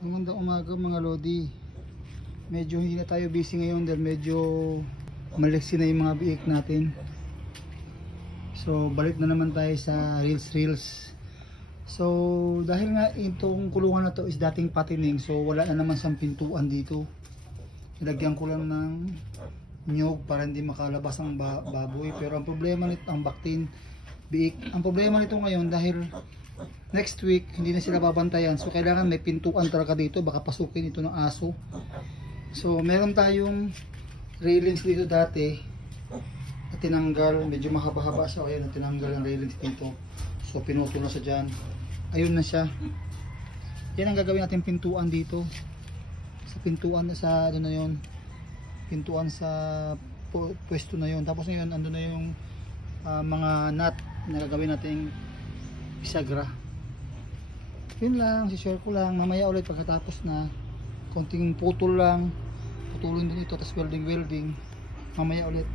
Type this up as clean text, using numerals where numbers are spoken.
Magandang umaga mga Lodi. Medyo hindi na tayo busy ngayon dahil medyo maliksi na yung mga biik natin. So balik na naman tayo sa reels. So dahil nga itong kulungan na to is dating patining, so wala na naman siyang pintuan dito. Nilagyan ko lang ng nyog para hindi makalabas ang baboy. Pero ang problema nito, ang baktin biik, ang problema nito ngayon dahil next week hindi na sila babantayan, so kailangan may pintuan talaga dito, baka pasukin ito ng aso. So meron tayong railings dito dati na tinanggal, medyo mahaba-haba siya, kaya tinanggal ang railings dito, so pinutol na siya dyan. Ayun na siya. Yan ang gagawin natin pintuan dito, sa pintuan sa ano na yun, pintuan sa pwesto na yun. Tapos ngayon ando na yung mga nut na gagawin natin bisagra. Yun lang, share ko lang. Mamaya ulit pagkatapos na, konting putol lang, putulin din ito, tapos welding. Mamaya ulit.